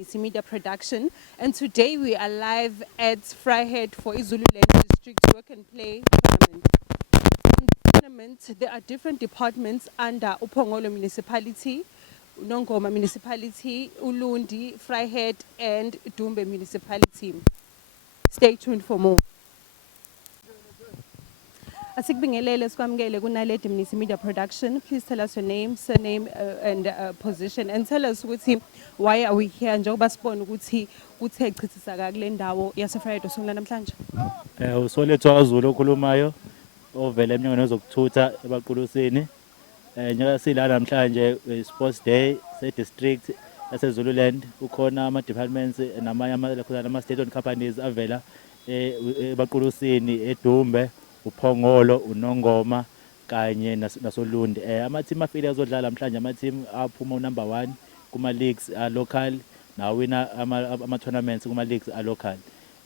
Media Production, and today we are live at Vryheid for Zululand District Work and Play Tournament. In the tournament, there are different departments under Upongolo Municipality, Nongoma Municipality, Ulundi, Vryheid, and Dumbe Municipality. Stay tuned for more. Asikbingelele sikwamukele kunaledi Media Production. Please tell us your name, surname, and position, and tell us why are we here njengoba sibona ukuthi kuthe chithisaka kule ndawo yaseFryer osungula namhlanje. Usolethwa kaZulu okhulumayo ovela eminyangweni wezokuthutha ebaqulusini. Njengoba sila namhlanje Sports Day se district yaseZululand, ukhona ama departments namanye ama state owned companies avela ebaqulusini eDumbe, uPhongolo, uNongoma kanye nasoLundi. Ama team afile azodlala namhlanje, ama team aphuma number 1 kuma leagues local na winner ama tournaments kuma leagues local.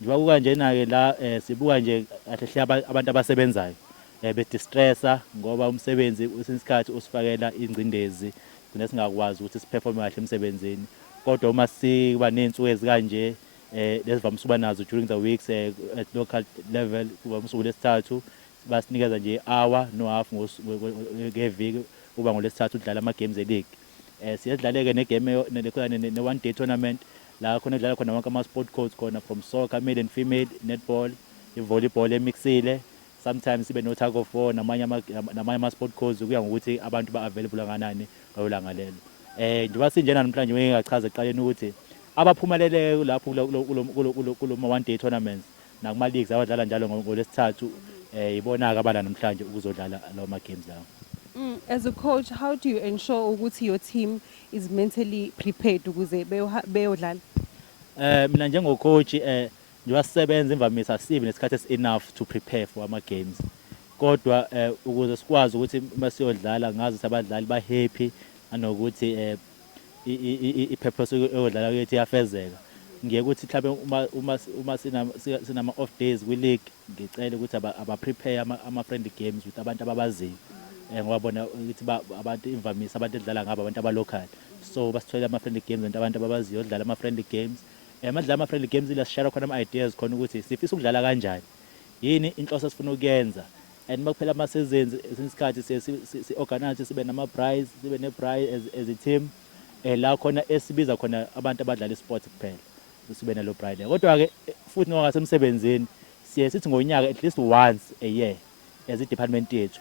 Njengoba kukanjena ke la sibuka nje kahle abantu abasebenzayo be distressa ngoba umsebenzi usisikhathi usifakela ingcindezi kune singakwazi ukuthi siperform kahle emsebenzini. Kodwa uma siba nensuku ezikanje lesivamisa kuba nazo during the weeks at local level, kuba usuku lesithathu basinikeza nje hour no half ngeviki kuba ngolesithathu udlala ama games e-league. Siyadlaleke negame ne one day tournament la khona udlala khona wonke ama sport codes khona, from soccer, male and female, netball, i-volleyball emixile, sometimes sibe no tug of war namanye ama sport codes kuya ngokuthi abantu ba available kangakanani ngolanga lelo. Njengoba sinjena namhlanje ngingachaza eqaleni ukuthi abaphumelele lapho kulo one day tournaments nakuma leagues abadlala njalo ngolesithathu ibona ke abala namhlanje ukuzodlala lawo ma games lawo. As a coach, how do you ensure ukuthi your team is mentally prepared ukuze beyodlala? Mina njengo coach njengoba sisebenza imvamisa sibe nesikhathi enough to prepare for ama games. Kodwa ukuze sikwazi ukuthi masiyodlala ngazi sabadlali ba happy anokuthi i-purpose yodlala kwethu iyafezeka. Ngiye ukuthi mhlawumbe uma sinama off days kwi league ngicela ukuthi aba prepare ama friendly games with abantu ababaziyo. Ngoba bona ukuthi abantu imvamisa abantu edlala ngabo abantu abalocal, so basithola ama friendly games abantu ababaziyo odlala ama friendly games. Madlala ama friendly games ila share khona ama ideas khona ukuthi sifisa ukudlala kanjani, yini inhloso sifuna ukuyenza, and makuphela ama seasons isikhathi si organize sibe nama prize, sibe ne prize as a team la khona esibiza khona abantu abadlala isport kuphela sibe nalo prize. Kodwa ke futhi ngowasemsebenzini siye sithi ngonyaka at least once a year as a department yethu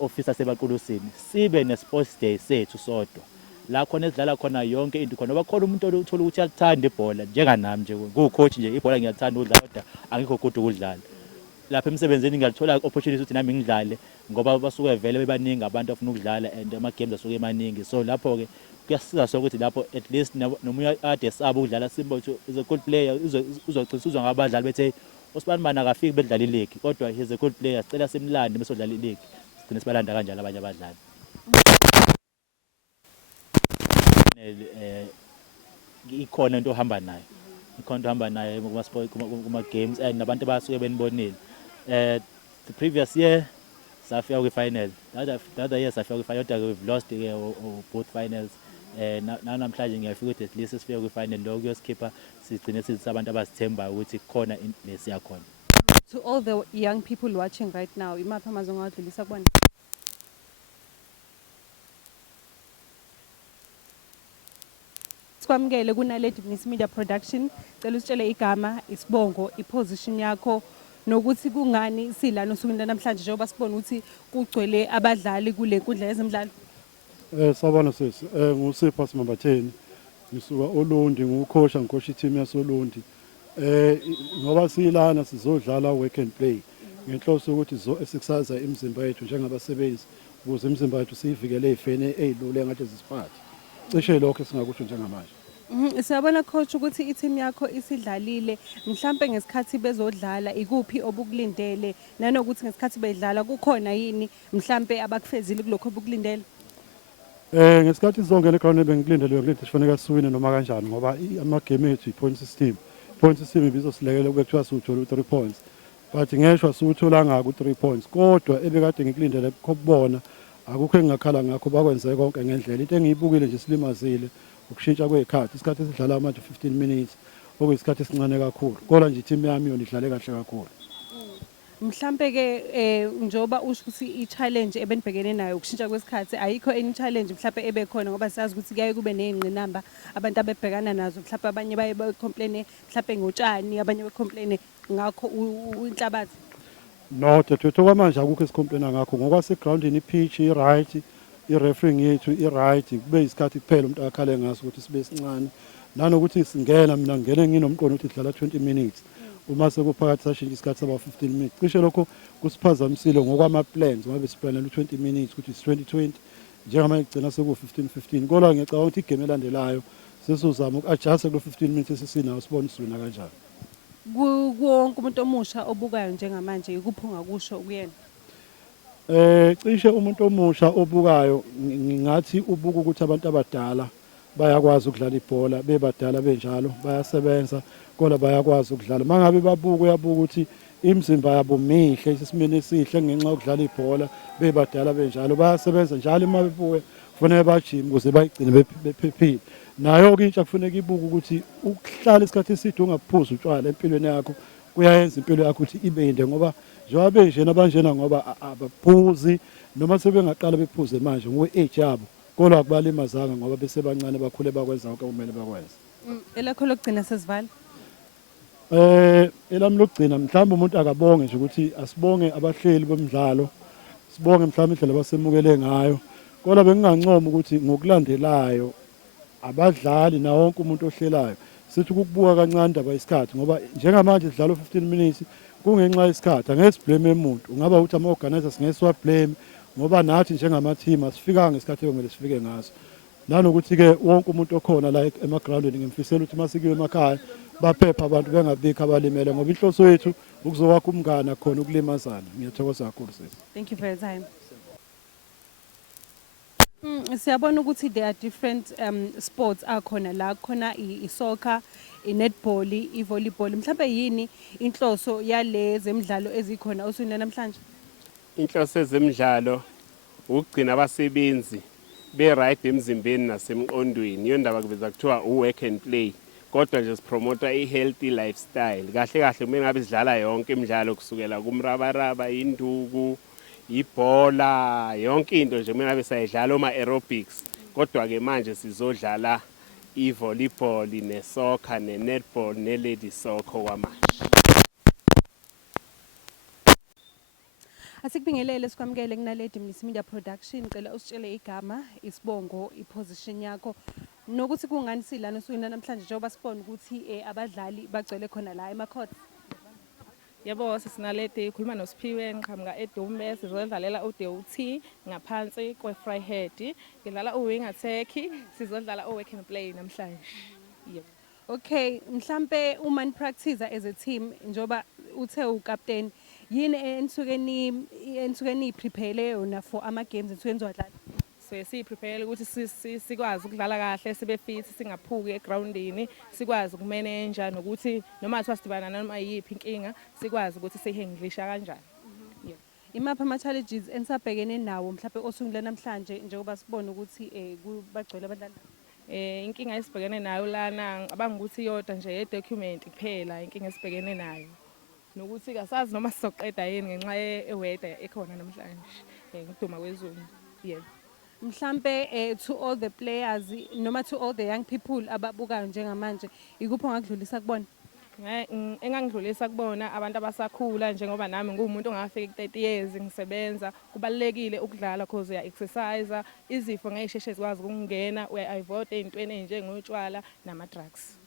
officer sebaqulusini sibe ne sports day sethu sodwa la khona esidlala khona yonke into khona. Bakhona umuntu othola ukuthi alithanda ibhola njenganami nje ngucoach nje, ibhola ngiyalithanda ukudlala kodwa angikho good ukudlala. Lapha emsebenzini ngiyathola opportunity ukuthi nami ngidlale ngoba basuke vele bebaningi abantu afuna ukudlala and ama games asuke emaningi. So lapho ke kuyasiza sokuthi lapho at least nomunye ade saba ukudlala simba ukuthi is a good player, uzogcisuzwa ngabadlali bethe uSibani mana akafiki bedlala ileague kodwa he is a good player, sicela simlande mesodlala ileague, sigcine sibalanda kanjalo abanye abadlali. Ikhona into ohamba nayo, ikhona into ohamba nayo kuma games and nabantu abasuke benibonile. The previous year safika kwi final, the other year safika kwi final, kodwa we've lost both finals. Namhlanje ngiyafika ukuthi at least sifike kwi final lo kuyosikipha sigcine sithi abantu abasithembayo ukuthi khona lesiya khona. To all the young people watching right now, imaphi amazwi ongadlulisa kubona? Sikwamukele kunaledi Media Production. Cela usitshele igama, isibongo, iposition yakho nokuthi kungani silana usukwini namhlanje njengoba sibona ukuthi kugcwele abadlali kule nkundla yezemidlalo. Sawubona sisi, ngusipho Simambatheni, ngisuka Olundi, ngucoach ngikhoshi team yasoLundi. Ngoba silana sizodlala work and play ngenhloso ukuthi exercise imizimba yethu njengabasebenzi ukuze imizimba yethu siyivikele ezifeni ezilule engathi zisiphathe. Cishe lokho singakusho njengamanje. Siyabona coach ukuthi i-team yakho isidlalile, mhlambe ngesikhathi bezodlala ikuphi obukulindele nanokuthi ngesikhathi bedlala kukhona yini mhlambe abakufezile kulokho obukulindele? Ngesikhathi sizongena eground bengikulindele ukuthi sifanele siwine noma kanjani ngoba ama game ethu i-point system. Point system ibizosilekela ukuthiwa suthola 3 points. But ngeshwa suthola ngaka u3 points. Kodwa ebekade ngikulindele kubona akukho engakhala ngakho bakwenze konke ngendlela. Into engiyibukile nje silimazile ukushintsha kwey'khathi isikhathi esidlala manje 15 minutes okuyisikhathi esincane kakhulu kodwa nje i-team yami yona idlale kahle kakhulu. Mhlambe ke njoba usho ukuthi i-challenge ebenibhekene nayo ukushintsha kwesikhathi ayikho any challenge mhlambe ebekhona ngoba siyazi ukuthi kuyaye kube nezingqinamba abantu abebhekana nazo mhlambe abanye baye becomplain mhlambe ngotshani abanye becomplain ngakho inhlabathi. No tethu kwamanje akukho esikomplena ngakho ngoba segroundini i-pitch i-right i-refereeing yethu i-right kube isikhathi kuphela umuntu akhale ngaso ukuthi sibe sincane nanokuthi singena mina ngene nginomqondo ukuthi dlala 20 minutes uma sekuphakathi sashintsha isikhathi saba 15 minutes cishe lokho kusiphazamisile ngokwama-plans ngoba besiplanela u-20 minutes ukuthi is-2020 njengamanje kugcina seku-15-15 kodwa ngiyacabanga ukuthi igame elandelayo sesizozama uku-adjust kulo 15 minutes esisinawo sibone sivina kanjani. Wonke umuntu omusha obukayo njengamanje ikuphi ongakusho kuyena? Cishe umuntu omusha obukayo ngingathi ubuka ukuthi abantu abadala bayakwazi ukudlala ibhola bebadala benjalo bayasebenza kodwa bayakwazi ukudlala mangabe babuka uyabuka ukuthi imizimba yabo mihle isesimeni esihle ngenxa yokudlala ibhola bebadala benjalo bayasebenza njalo uma bebuke kufanele bajime ukuze bayigcine bephephile. Nayo-ke intsha kufuneka ibuke ukuthi ukuhlala isikhathi eside ungaphuzi utshwala empilweni yakho kuyayenza impilo yakho ukuthi ibe yinde ngoba njengoba benjena abanjena ngoba abaphuzi noma sebengaqala bephuze manje ngokwe-age yabo kodwa akubalimazanga ngoba besebancane bakhule bakwenza konke kumele bakwenze. Elakho lokugcina sesivala? Elami lokugcina mhlawumbe umuntu akabonge nje ukuthi asibonge abahleli bomdlalo sibonge mhlawumbe indlela abasemukele ngayo kodwa bengingancoma ukuthi ngokulandelayo abadlali na wonke umuntu ohlelayo sithi ukubuka kancane indaba yesikhathi ngoba njengamanje sidlala 15 minutes kungenxa yesikhathi angeke siblame umuntu ungaba ukuthi ama-organizers ngeke siwablame ngoba nathi njengama-team asifikanga ngesikhathi ekumele sifike ngaso nanokuthi-ke wonke umuntu okhona la emagroundini ngimfisela ukuthi masikiwe emakhaya baphepha abantu bengabikho abalimele ngoba inhloso yethu ukuzokwakha umngane khona ukulimazana. Ngiyathokoza kakhulu sisi. Thank you for your time. Siyabona ukuthi there are different sports akhona la khona i-soccer, i-netball, i-volleyball. Mhlawumbe yini inhloso yale zemidlalo ezikhona osukwini namhlanje? Inhloso ezemidlalo ukugcina abasebenzi be-right emzimbeni nasemqondweni. Iyo ndaba kubeza kuthiwa u-work and play. Kodwa nje sipromota i-healthy lifestyle. Kahle kahle kumele ngabe sidlala yonke imidlalo kusukela kumrabaraba, induku, ibhola, yonke into nje kumele ngabe sayidlala oma-aerobics. Kodwa-ke manje sizodlala i-volleyball, ne-soccer, ne-netball, ne-lady soccer kwamanje. Asikubingelele sikwamukele kunaledi Mnisi Media Production. Ngicela usitshele igama, isibongo, iposition yakho. Nokuthi kungani silana osukwini namhlanje njengoba sibona ukuthi abadlali bagcwele khona la emacourt. Yebo sisinaledi ikhuluma noSiphiwe ngiqhamuka eDumbe sizodlalela uDUT ngaphansi kweFryhead. Ngidlala uwing attack sizodlala uwork and play namhlanje. Yebo. Okay, mhlambe uma nipractice as a team njoba uthe ucaptain yini enisuke ni prepare yona for ama games enisuke nizodlala? Siprepare ukuthi sikwazi ukudlala kahle sibe fit singaphuki egroundini sikwazi ukumanage nokuthi noma kuthiwa sidibana noma yiphi inkinga sikwazi ukuthi sihandlisha kanjani. Yebo. Imaphi ama challenges enisabhekene nawo mhlawumbe osukwini namhlanje njengoba sibona ukuthi bagcwele abadlali? Inkinga esibhekene nayo lana abanga ukuthi yodwa nje ye-document kuphela inkinga esibhekene nayo. Nokuthi kasazi noma sizoqeda yini ngenxa ye-weather ekhona namhlanje. Ngiduma kwezulu. Yebo. Mhlambe to all the players noma to all the young people ababukayo njengamanje ikuphi ongakudlulisa kubona? Engangidlulisa kubona abantu abasakhula njengoba nami ngumuntu ongafika ku-30 years ngisebenza kubalekile ukudlala because uya exercise izifo ngayisheshe zikwazi ukungena uya avoid ezintweni ezinjengotshwala nama drugs.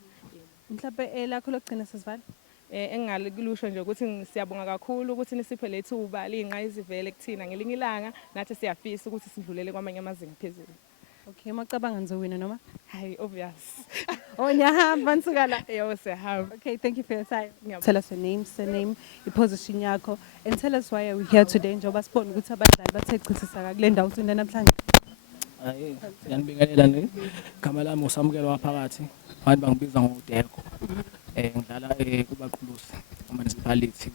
Mhlawumbe elakho lokugcina sesivala? Engingalikusho nje ukuthi siyabonga kakhulu ukuthi nisiphe lethuba linqa izivele kuthina ngelinye ilanga nathi siyafisa ukuthi sidlulele kwamanye amazinga phezulu. Okay, macabanga nizowina noma? Hayi obvious. Oh niyahamba nisuka la. Yebo siyahamba. Okay, thank you for your time. Tell us your name, surname, iposition yakho and tell us why we're here today njengoba sibona ukuthi abadlali bathe chithisa kule ndawo usukwini namhlanje. Hayi, siyanibingelela nini. Igama lami usamukelo waphakathi. Abantu bangibiza ngoDeko. Ngidlala kuBaqulusi municipality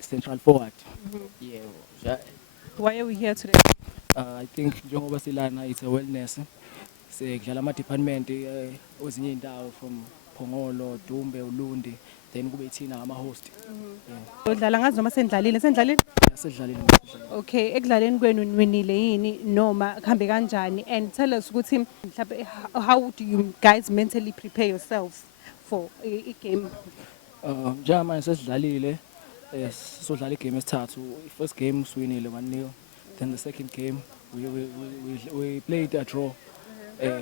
central forward. Yebo. Why are we here today? I think njengoba silana it's a wellness sekudlala ama-department kwezinye iy'ndawo from Phongolo, Dumbe, Ulundi, then kube yithina ama-host. Udlala ngazi noma sendlalile? Yasedlalile. Okay, ekudlaleni kwenu niwinile yini noma kuhambe kanjani? And tell us ukuthi mhlawumbe how do you guys mentally prepare yourselves for a game? Njengamanje sesidlalile sodlala igame esithathu. First game siwinile 1-0. Then the second game we played a draw.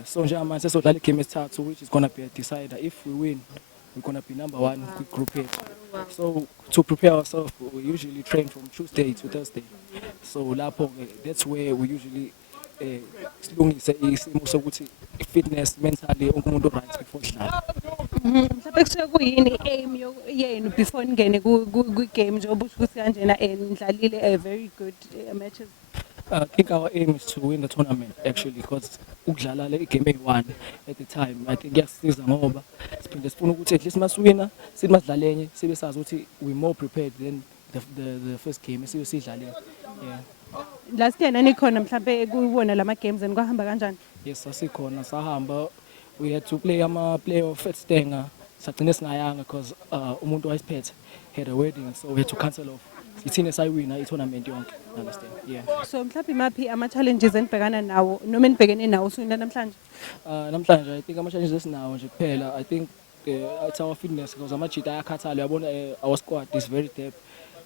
So njengamanje sesodlala igame esithathu, which is gonna be a decider. If we win, we're gonna be number 1 quick group H. So to prepare ourselves, we usually train from Tuesday to Thursday. So lapho that's where we usually silungise isimo sokuthi fitness mentally wonke umuntu right before sidlala. Mhlawumbe kusuke kuyini aim yenu before ningene ku-game njengoba usho ukuthi kanjena nidlalile a very good matches? I think our aim is to win the tournament actually, because ukudlala le game eyi-1 at the time I think kuyasisiza ngoba siphinde sifuna ukuthi at least masiwina sithi masidlala enye sibe sazi ukuthi we more prepared than the first game esibe sidlalile. Yeah. Last year nanikhona mhlawumbe kuwona lama games and kwahamba kanjani? Yes, sasikhona sahamba. We had to play playoff at Stenga. Sagcine singayanga because umuntu wayesiphethe had a wedding, so we had to cancel off. Ithina sayiwina i-tournament yonke. Understand? Yeah. So mhlawumbe imaphi ama-challenges enibhekana nawo noma enibhekene nawo usukwini namhlanje? Namhlanje I think ama-challenges esinawo nje kuphela. I think it's our fitness because amajita ayakhathala. Uyabona our squad is very depth.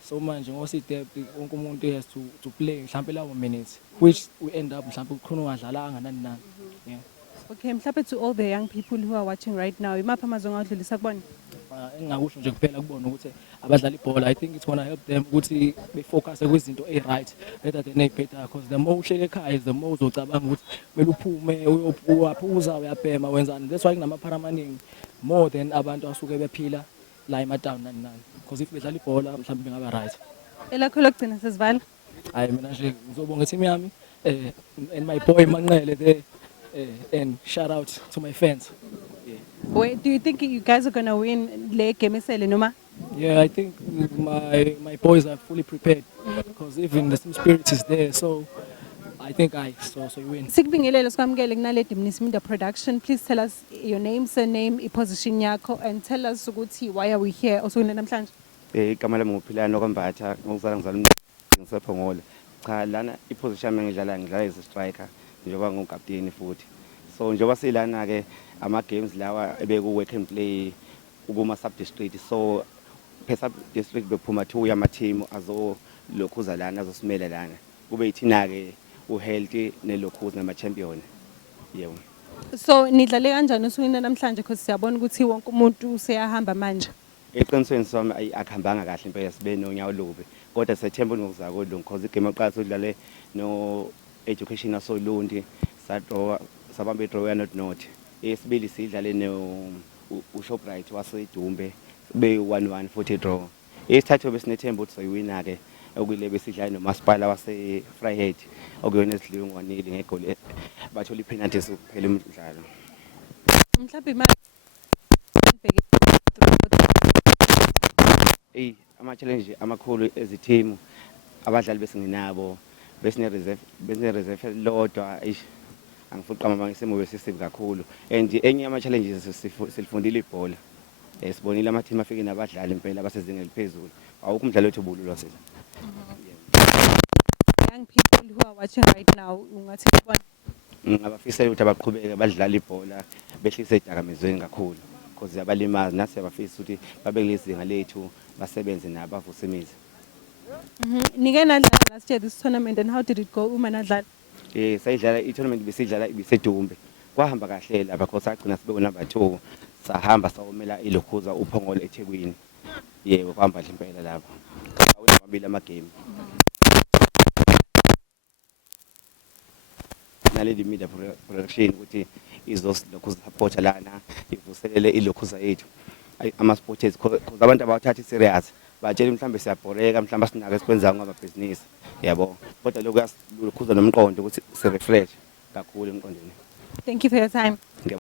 So manje ngoba si-depth wonke umuntu has to play mhlawumbe lawo minutes, which we end up mhlawumbe kukhona ungadlalanga nani nani. Yeah. Okay, mhlawumbe to all the young people who are watching right now, imaphi amazwi ongadlulisa kubona? Engingakusho nje kuphela kubona ukuthi abadlala ibhola, I think it's gonna help them ukuthi befocus kwizinto right rather than ey'phethayo, because the more uhlele ekhaya the more uzocabanga ukuthi kumele uphume uyaphuza uyabhema wenzani. That's why kunamaphara amaningi more than abantu asuke bephila la ematown nani nani, because if bedlala ibhola mhlawumbe bengaba right. Elakho lokugcina sesivala? Hayi mina nje ngizobonga team yami and my boy Manqele there, and shout out to my fans. Wait, do you think you guys are gonna win le game esele noma? Yeah, I think my boys are fully prepared because even the team spirit is there, so I think so you win. Sikubingelele sikwamukele kunaledi Mnisi Media Production. Please tell us your name, surname, i-position yakho, and tell us ukuthi why are we here osukwini namhlanje? Igama lami nguPhilani Nokwambatha, ngizala ngisephongolo. Cha lana i-position yami ngidlala as a striker njengoba ngukapteni futhi. So njengoba silana ke ama games lawa ebeku work and play ukuma sub district, so sub district bephuma 2 yama team azolokhuza lana azosimela lana. Kube yithina ke uhealthy nelokhuza nama champion. Yebo. So nidlale kanjani osukwini namhlanje because siyabona ukuthi wonke umuntu useyahamba manje? Eqinisweni sami akuhambanga kahle impela sibe nonyawo lobe, kodwa sethemba ngokuzako lo because igame eqala sodlale no education aSolundi sadraw sabambe draw ya not esibili sidlale no uShoprite waseDumbe be 1-1 futhi draw. Esithathu besinethemba ukuthi soyiwina ke okuyile besidlala noMasipala wase Vryheid okuyona esidliwe ngwanili ngegoli bathola ipenalty sokuphela umdlalo. Mhlawumbe imali ama challenge amakhulu eziteam abadlali besinginabo besine reserve lodwa angifuqa mama ngisemo besisibi kakhulu, and enye ama challenges silifundile ibhola. Sibonile ama team afike nabadlali impela abasezingeni eliphezulu. Awukho umdlalo wethu obulula sila. Young people who are watching right now ungathi kubona ngabafisela ukuthi abaqhubeke badlala ibhola behlise idakamizweni kakhulu because yabalimazi nasi yabafisa ukuthi babe kulezinga lethu basebenze nabo bavuse imizi. Nike nadlala last year this tournament, and how did it go uma nadlala? Sayidlala i-tournament besidlala ibisedumbe. Kwahamba kahle lapha because sagcina sibe number 2 sahamba sawomela ilokhuza uPhongolo eThekwini. Yebo kwahamba kahle impela lapho. Awena mabili ama game. Naleli media production ukuthi izosilokuza support lana ivuselele ilokhuza yethu. Ama sports because abantu abathatha serious batshela mhlambe siyabhoreka mhlambe sinake sikwenza ngaba business yabo, kodwa lokho yasilokhuza nomqondo ukuthi si refresh kakhulu emqondweni. Thank you for your time.